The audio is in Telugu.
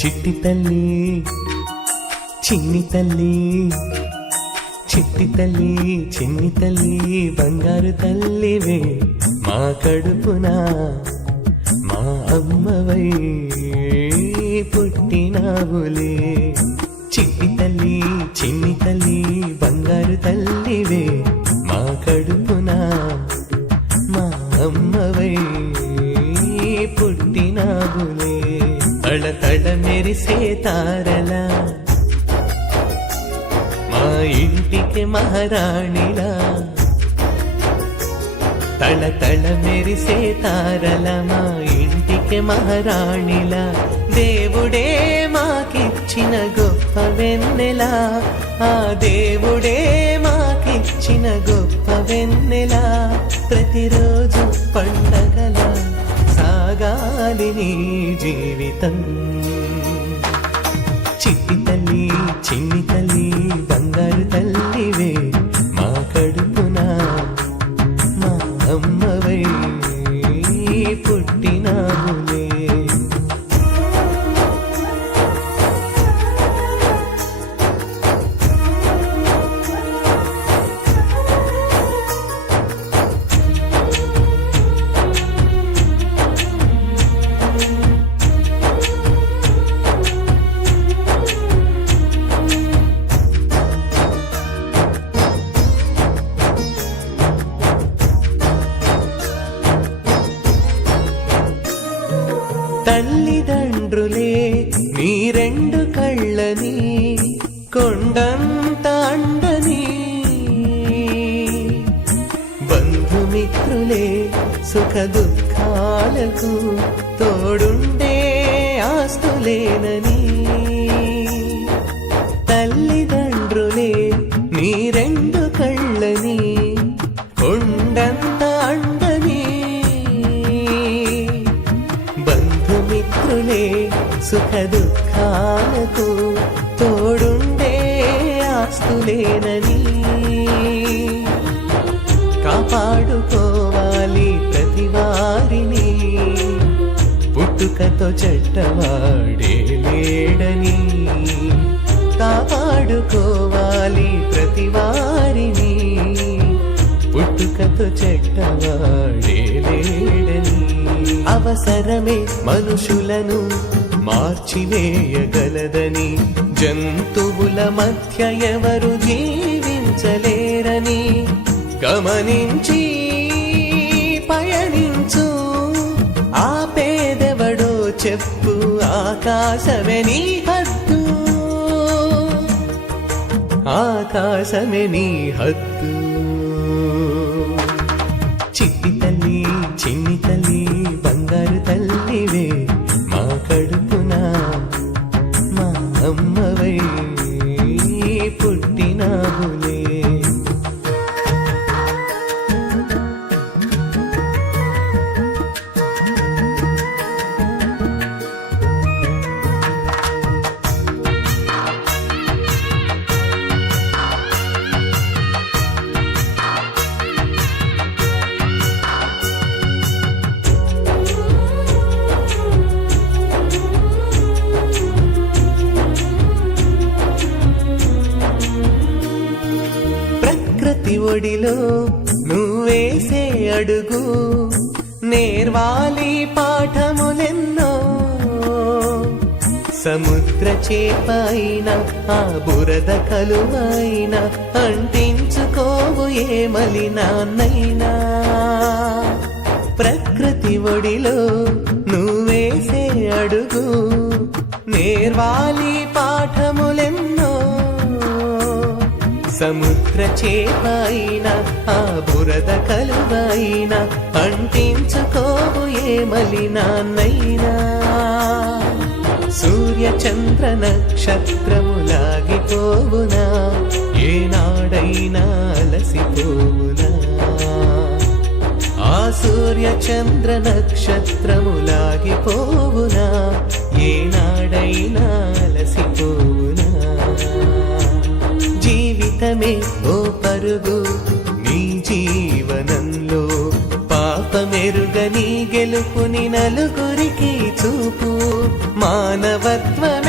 చిట్టి తల్లి చిన్ని తల్లి, చిట్టి తల్లి చిన్ని తల్లి, బంగారు తల్లివే మా కడుపున మా అమ్మవై పుట్టినావులే. చిట్టి తల్లి చిన్ని తల్లి, బంగారు తల్లివే మా కడుపున మా అమ్మవై పుట్టినావులే. తళ తళ మెరిసే తారలా మా ఇంటికి మహారాణిలా, తళ తళ మెరిసే తారలా మా ఇంటికి మహారాణిలా. దేవుడే మాకిచ్చిన గొప్ప వెన్నెలా, ఆ దేవుడే మాకిచ్చిన గొప్ప వెన్నెలా. ప్రతిరోజు పండగలా సాగాలి నీ జీవితం. చిట్టి తల్లి చిన్ని తల్లి, బంగారు తల్లివే మా కడుపున మా అమ్మవై పుట్టినావులే. తల్లిదండ్రులే నీ రెండు కళ్ళని, కొండంత అండని, బంధుమిత్రులే సుఖ దుఃఖాలకు తోడుండే ఆస్తులేనని. తల్లిదండ్రులే నీ రెండు కళ్ళని, కొండంత అండని, బంధుమిత్రులే సుఖ దుఃఖాలకు తోడుండే ఆస్తులేనని. కాపాడుకోవాలి ప్రతి వారిని, పుట్టుకతో చెడ్డవాడే లేడని. కాపాడుకోవాలి ప్రతి వారిని, పుట్టుకతో చెడ్డవాడే లేడని. అవసరమే మనుషులను మార్చివేయగలదని, జంతువుల మధ్య ఎవరు జీవించలేరని గమనించి పయనించు. ఆ పేదెవడో చెప్పు, ఆకాశమే నీ హద్దు, ఆకాశమే నీ హద్దు. చిట్టి తల్లి చిన్ని తల్లి, బంగారు తల్లివే మా కడుపున మా అమ్మవై పుట్టినావులే. ఒడిలో నువ్వేసే అడుగు నేర్వాలి పాఠములెన్నో. సముద్ర చేపైన ఆ బురద కలువైన అంటించుకోవు ఏ మలినాన్నైనా. ప్రకృతి ఒడిలో నువ్వేసే అడుగు నేర్వాలి పాఠములెన్నో. సముద్ర చేపైన ఆ బురద కలువైన అంటించుకోవు ఏ మలినాన్నైనా. సూర్య చంద్ర నక్షత్రములాగిపోవునా, ఏనాడైనా అలసిపోవునా. ఆ సూర్య చంద్ర నక్షత్రములాగిపోవునా, ఏనాడైనా అలసిపోవునా. జీవితమే ఓ పరుగు, నీ జీవనంలో పాపమెరుగని గెలుపుని నలుగురికి చూపు మానవత్వమే